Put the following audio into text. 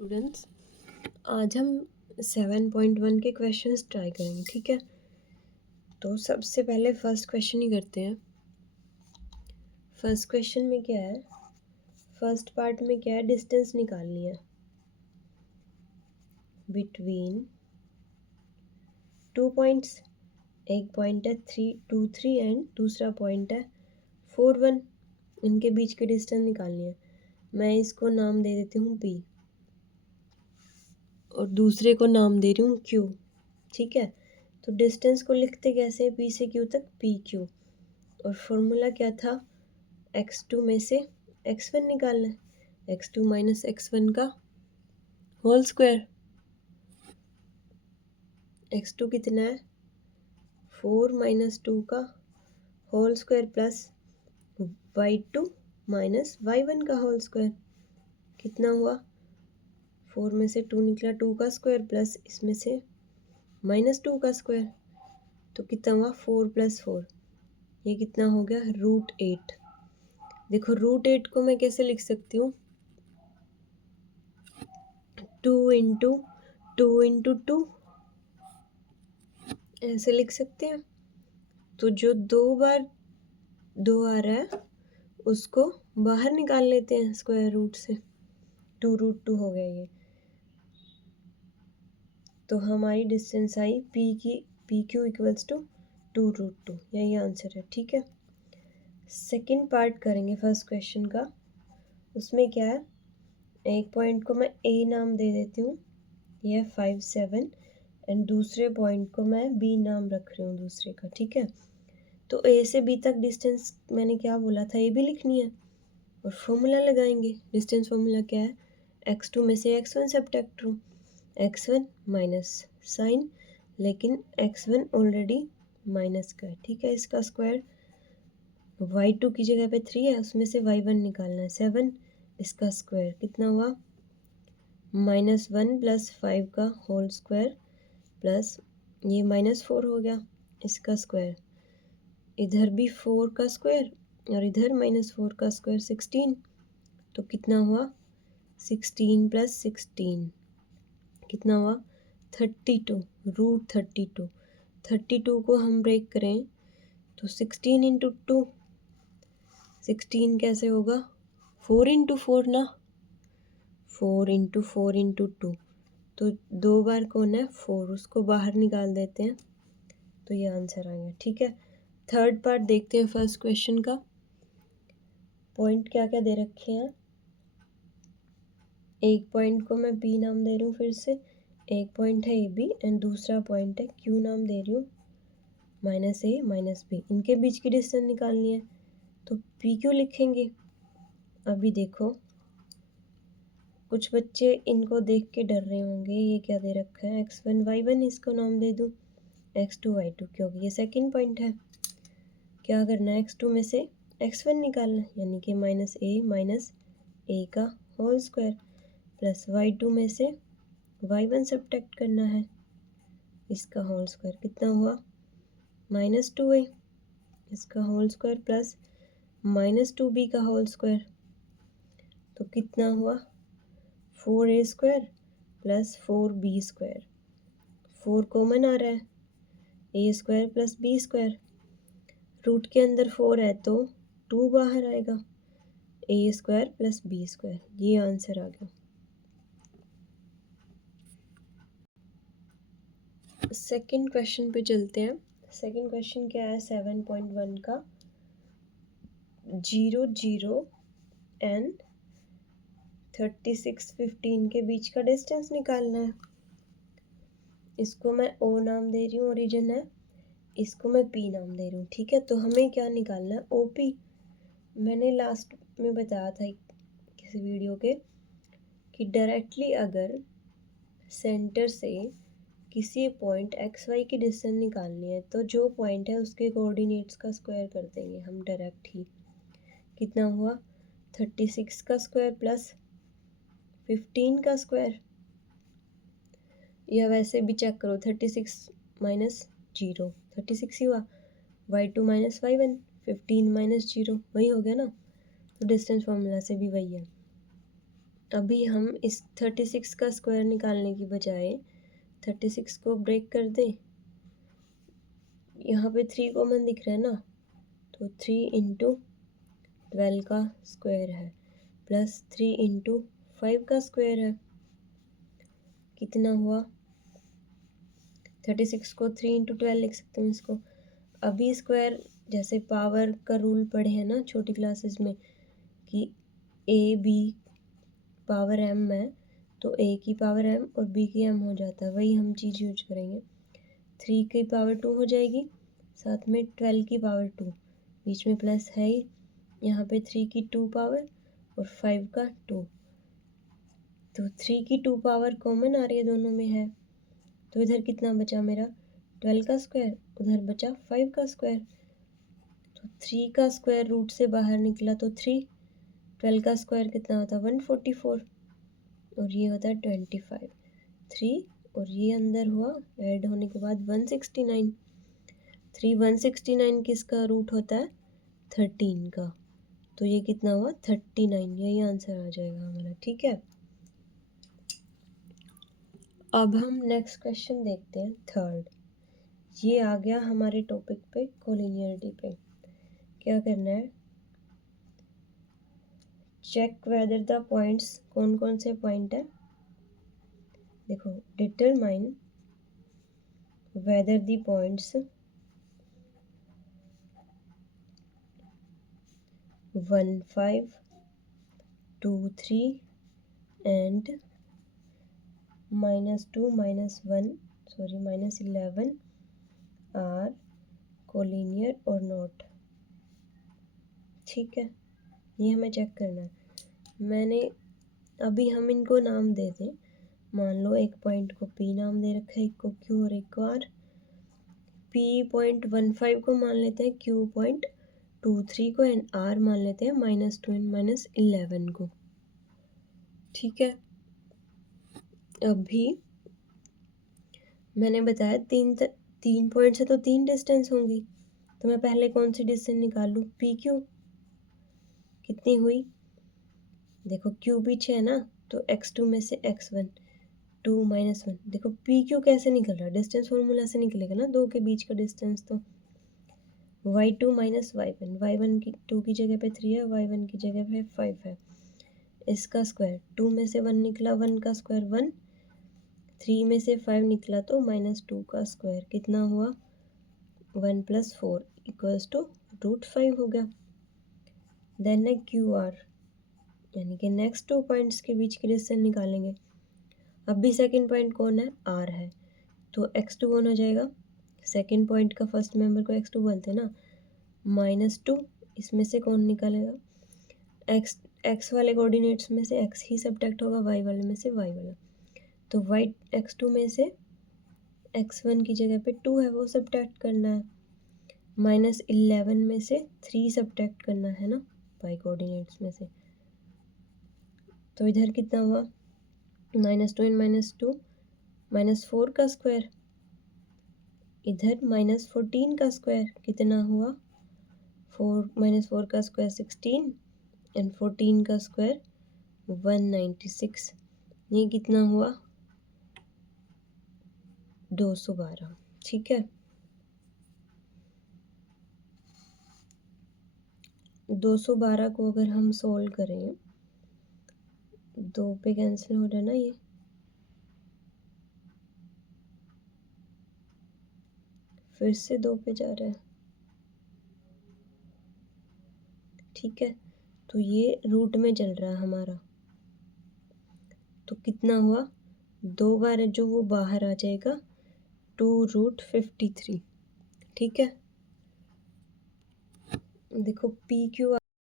Students, आज हम 7.1 के क्वेश्चंस ट्राई करेंगे। ठीक है, तो सबसे पहले फर्स्ट क्वेश्चन ही करते हैं। फर्स्ट क्वेश्चन में क्या है, फर्स्ट पार्ट में क्या है, डिस्टेंस निकालनी है बिटवीन 2 पॉइंट्स। एक पॉइंट है 3 2 3 एंड दूसरा पॉइंट है 4 1। इनके बीच की डिस्टेंस निकालनी है। मैं इसको नाम दे देती हूँ P और दूसरे को नाम दे रही हूँ Q। ठीक है, तो डिस्टेंस को लिखते कैसे हैं, P से Q तक PQ। और फॉर्मूला क्या था, x2 में से x1 निकालना है, x2 माइनस x1 का होल स्क्वायर। x2 कितना है, 4 माइनस 2 का whole square plus y2 minus y1 का होल स्क्वायर। कितना हुआ, 4 में से 2 निकला, 2 का स्क्वायर प्लस इसमें से माइनस 2 का स्क्वायर, तो कितना हुआ 4 प्लस 4, ये कितना हो गया √8। देखो √8 को मैं कैसे लिख सकती हूँ, 2 इंटू 2 ऐसे लिख सकते हैं। तो जो 2 बार 2 आ रहा है उसको बाहर निकाल लेते हैं स्क्वायर रूट से, 2√2 हो गया ये। तो हमारी distance I P Q equals to 2√2, यही आंसर है। ठीक है, सेकंड पार्ट करेंगे फर्स्ट क्वेश्चन का। उसमें क्या है, एक पॉइंट को मैं ए नाम दे देती हूँ, यह 5 7, एंड दूसरे पॉइंट को मैं बी नाम रख रही हूँ दूसरे का। ठीक है, तो ए से बी तक डिस्टेंस मैंने क्या बोला था, ये भी लिखनी है और फॉर्मूला लगाएंगे। डिस्टेंस फॉर्मूला क्या है, x2 में से x1 सब्ट्रैक्ट करो, x1 माइनस साइन, लेकिन x1 ऑलरेडी माइनस का है। ठीक है, इसका स्क्वायर, y2 की जगह पे 3 है, उसमें से y1 निकालना है 7, इसका स्क्वायर कितना हुआ -1 प्लस 5 का होल स्क्वायर प्लस ये -4 हो गया, इसका स्क्वायर, इधर भी 4 का स्क्वायर और इधर -4 का स्क्वायर 16, तो कितना हुआ 16 प्लस 16 कितना हुआ 32, √32। 32 को हम ब्रेक करें तो 16 इंटू 2, 16 कैसे होगा 4 इंटू 4 ना, 4 इंटू 4 इंटू 2, तो 2 बार कौन है 4, उसको बाहर निकाल देते हैं, तो ये आंसर आ गया। ठीक है, थर्ड पार्ट देखते हैं फर्स्ट क्वेश्चन का। पॉइंट क्या क्या दे रखे हैं, एक पॉइंट को मैं बी नाम दे रही हूँ, फिर से एक पॉइंट है ए बी एंड दूसरा पॉइंट है क्यू नाम दे रही हूँ, -a माइनस बी। इनके बीच की डिस्टेंस निकालनी है, तो पी क्यू लिखेंगे। अभी देखो कुछ बच्चे इनको देख के डर रहे होंगे, ये क्या दे रखा है x1 y1, इसको नाम दे दूँ x2 y2, क्योंकि ये सेकंड पॉइंट है। क्या करना है, x2 में से x1 निकालना है, यानी कि -a माइनस a का होल स्क्वायर प्लस y2 में से y1 सब्ट्रैक्ट करना है, इसका होल स्क्वायर कितना हुआ -2a, इसका होल स्क्वायर प्लस -2b का होल स्क्वायर, तो कितना हुआ 4a square plus 4b square. 4 common आ रहा है, a square plus b square, root के अंदर 4 है तो 2 बाहर आएगा, a square plus b square, ये आंसर आ गया। सेकंड क्वेश्चन पे चलते हैं। सेकंड क्वेश्चन क्या है 7.1 का, 0 0 एंड 36 15 के बीच का डिस्टेंस निकालना है। इसको मैं ओ नाम दे रही हूँ, ओरिजिन है, इसको मैं पी नाम दे रही हूँ। ठीक है, तो हमें क्या निकालना है, ओ पी। मैंने लास्ट में बताया था किसी वीडियो के कि डायरेक्टली अगर सेंटर से किसी पॉइंट एक्स वाई की डिस्टेंस निकालनी है तो जो पॉइंट है उसके कोऑर्डिनेट्स का स्क्वायर कर देंगे हम डायरेक्ट ही। कितना हुआ 36 का स्क्वायर प्लस 15 का स्क्वायर, या वैसे भी चेक करो 36 माइनस 0 36 ही हुआ, y2 माइनस y1 15 माइनस 0 वही हो गया ना, तो डिस्टेंस फॉर्मूला से भी वही है। अभी हम इस 36 का स्क्वायर निकालने की बजाय 36 को ब्रेक कर दें। यहाँ पे 3 कॉमन दिख रहा है ना, तो 3 इंटू 12 का स्क्वायर है प्लस 3 इंटू 5 का स्क्वायर है। कितना हुआ? 36 को 3 इंटू 12 लिख सकते हैं इसको। अभी स्क्वायर जैसे पावर का रूल पढ़े हैं ना छोटी क्लासेस में कि ए बी पावर m है, तो a की पावर m और b की m हो जाता है, वही हम चीज़ यूज करेंगे। 3 की पावर 2 हो जाएगी, साथ में 12 की पावर 2, बीच में प्लस है ही, यहाँ पे 3 की 2 पावर और 5 का 2, तो 3 की 2 पावर कॉमन आ रही है, दोनों में है, तो इधर कितना बचा मेरा? 12 का स्क्वायर, उधर बचा 5 का स्क्वायर, तो 3 का स्क्वायर रूट से बाहर निकला तो 3, 12 का स्क्वायर कितना होता है? 144 और ये होता है 25। 3 और ये अंदर हुआ, ऐड होने के बाद 169। 3 169 किसका रूट होता है? 13 का, तो ये कितना हुआ? 39। यही आंसर आ जाएगा हमारा। ठीक है, अब हम नेक्स्ट क्वेश्चन देखते हैं, थर्ड। ये आ गया हमारे टॉपिक पे, कोलिनियरिटी पे। क्या करना है? चेक वेदर द पॉइंट्स, कौन कौन से पॉइंट है? देखो, determine whether the points 1 5 2 3 and -2 -11 are collinear और नॉट। ठीक है, ये हमें चेक करना है। मैंने अभी हम इनको नाम दे दें। मान लो एक पॉइंट को P नाम दे रखा है, एक को Q और एक को R। P.15 को मान लेते हैं, Q.23 को एंड R मान लेते हैं -2 एंड -11 को। ठीक है, अभी मैंने बताया तीन पॉइंट से तो 3 डिस्टेंस होंगी, तो मैं पहले कौन सी डिस्टेंस निकाल लूँ? PQ कितनी हुई? देखो Q पीछे है ना, तो x2 में से x1 2 -1। देखो PQ कैसे निकल रहा है? डिस्टेंस फॉर्मूला से निकलेगा ना, दो के बीच का डिस्टेंस। तो y2 - y1, y1 की 2 की जगह पे 3 है, y1 की जगह पे 5 है। इसका स्क्वायर 2 में से 1 निकला, 1 का स्क्वायर 1, 3 में से 5 निकला तो -2 का स्क्वायर कितना हुआ? 1 + 4 = √5 हो गया। देन है QR, यानी कि नेक्स्ट 2 पॉइंट्स के बीच की डिस्टेंस निकालेंगे। अब भी सेकंड पॉइंट कौन है? R है, तो x2 कौन हो जाएगा? सेकंड पॉइंट का फर्स्ट मेंबर को x2 बोलते हैं ना, -2, इसमें से कौन निकालेगा? x वाले कोऑर्डिनेट्स में से x ही सब्ट्रैक्ट होगा, y वाले में से y वाला, तो x2 में से x1 की जगह पे 2 है, वो सब्ट्रैक्ट करना है। -11 में से 3 सब्ट्रैक्ट करना है ना, y कोऑर्डिनेट्स में से। तो इधर कितना हुआ? -2 एंड -2 -4 का स्क्वायर, इधर -14 का स्क्वायर कितना हुआ? 4 - 4 का स्क्वायर 16 एंड 14 का स्क्वायर 196। ये कितना हुआ? 212। ठीक है, 212 को अगर हम सोल्व करें, 2 पे कैंसिल हो रहा है ना, ये फिर से 2 पे जा रहा है। ठीक है, तो ये रूट में चल रहा है हमारा, तो कितना हुआ? 2 बार जो वो बाहर आ जाएगा, 2√53। ठीक है, देखो PQ